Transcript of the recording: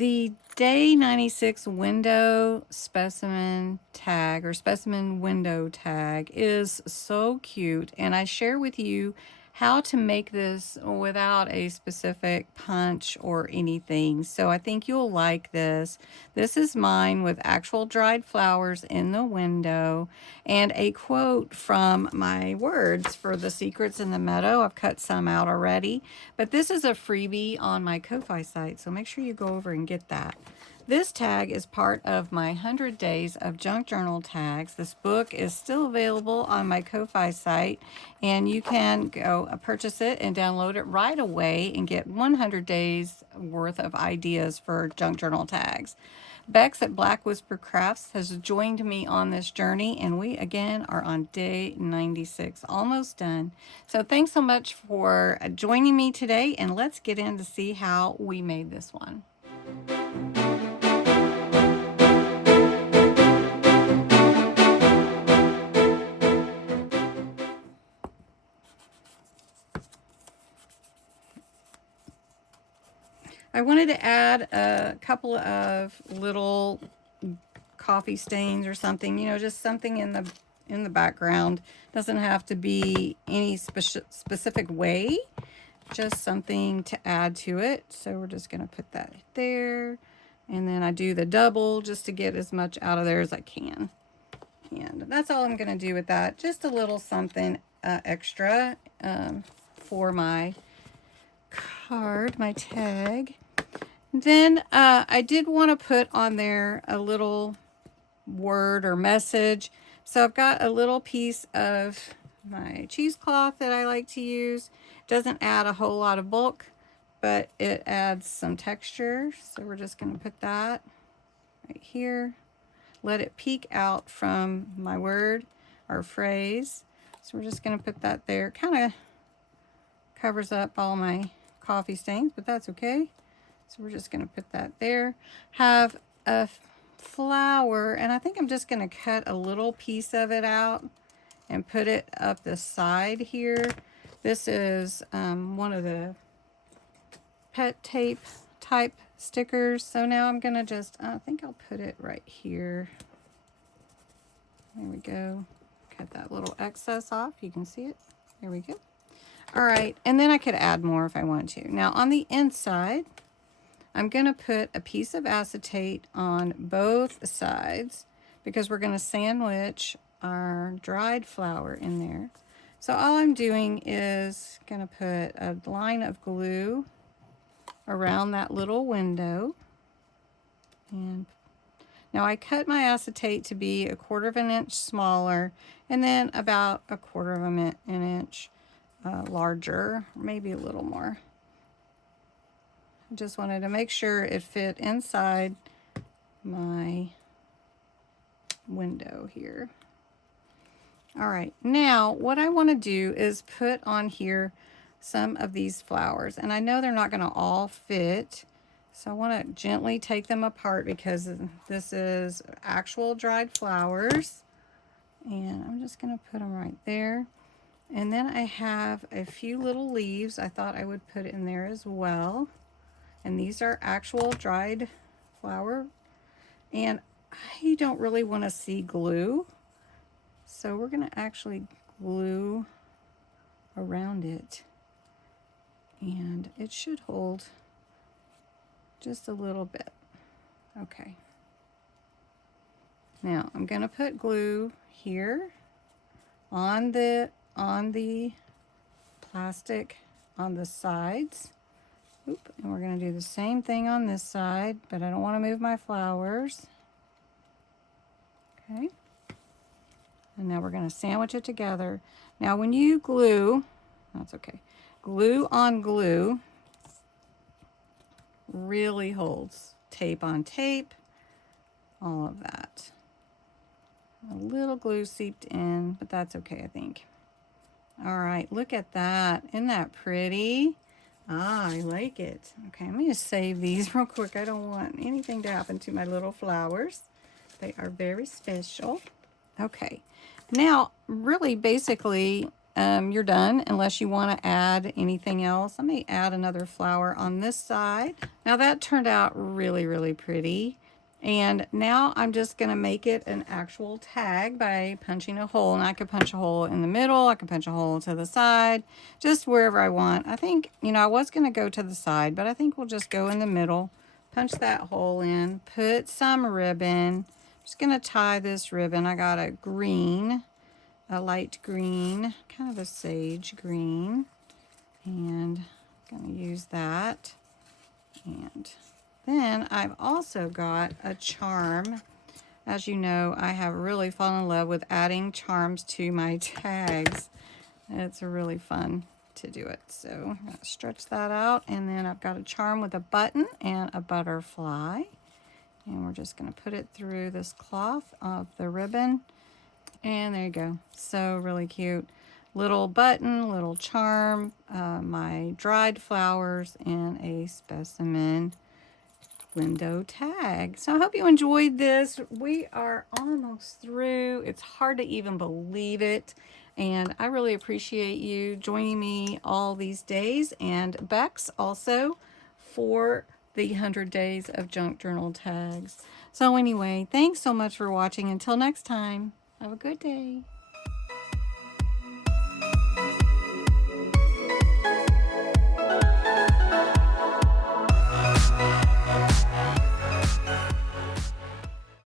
The day 96 window specimen tag or specimen window tag is so cute, and I share with you how to make this without a specific punch or anything. So I think you'll like this. This is mine with actual dried flowers in the window and a quote from my words for The Secrets in the Meadow. I've cut some out already, but this is a freebie on my Ko-Fi site, so make sure you go over and get that. This tag is part of my 100 Days of Junk Journal tags. This book is still available on my Ko-Fi site, and you can go purchase it and download it right away and get 100 days worth of ideas for junk journal tags. Bexx at Black Whisper Crafts has joined me on this journey, and we again are on day 96, almost done. So thanks so much for joining me today, and let's get in to see how we made this one. I wanted to add a couple of little coffee stains or something, you know, just something in the background. Doesn't have to be any specific way, just something to add to it. So we're just going to put that there, and then I do the double just to get as much out of there as I can. And that's all I'm going to do with that. Just a little something extra for my card, my tag. Then I did want to put on there a little word or message. So I've got a little piece of my cheesecloth that I like to use. Doesn't add a whole lot of bulk, but it adds some texture. So we're just going to put that right here. Let it peek out from my word or phrase. So we're just going to put that there. Kind of covers up all my coffee stains, but that's okay. So we're just going to put that there. Have a flower, and I think I'm just going to cut a little piece of it out and put it up the side here. This is one of the pet tape type stickers. So now I'm going to just, I think I'll put it right here. There we go. Cut that little excess off. You can see it. There we go. All right, and then I could add more if I want to. Now on the inside, I'm going to put a piece of acetate on both sides because we're going to sandwich our dried flower in there. So all I'm doing is going to put a line of glue around that little window. And now I cut my acetate to be 1/4 of an inch smaller, and then about 1/4 of an inch larger, maybe a little more. I just wanted to make sure it fit inside my window here. All right, now what I want to do is put on here some of these flowers, and I know they're not going to all fit, so I want to gently take them apart because this is actual dried flowers, and I'm just going to put them right there. And then I have a few little leaves I thought I would put in there as well. And these are actual dried flower. And I don't really want to see glue. So we're going to actually glue around it. And it should hold just a little bit. Okay. Now I'm going to put glue here on the plastic on the sides. Oop, and we're going to do the same thing on this side, but I don't want to move my flowers. Okay. And now we're going to sandwich it together. Now when you glue, that's okay, glue on glue really holds. Tape on tape, all of that. A little glue seeped in, but that's okay, I think. All right, look at that. Isn't that pretty? Ah, I like it. Okay, I'm going to save these real quick. I don't want anything to happen to my little flowers. They are very special. Okay, now, really, basically, you're done unless you want to add anything else. I may add another flower on this side. Now that turned out really, really pretty. And now I'm just going to make it an actual tag by punching a hole. And I could punch a hole in the middle. I could punch a hole to the side, just wherever I want. I think, you know, I was going to go to the side, but I think we'll just go in the middle. Punch that hole in, put some ribbon. I'm just going to tie this ribbon. I got a green, a light green, kind of a sage green. And I'm going to use that. And then I've also got a charm. As you know, I have really fallen in love with adding charms to my tags. It's really fun to do it. So I'm going to stretch that out. And then I've got a charm with a button and a butterfly. And we're just going to put it through this cloth of the ribbon. And there you go. So really cute. Little button, little charm, my dried flowers, and a specimen window tag. So I hope you enjoyed this. We are almost through. It's hard to even believe it. And I really appreciate you joining me all these days, and Bexx also for the 100 days of junk journal tags. So anyway, thanks so much for watching. Until next time, have a good day.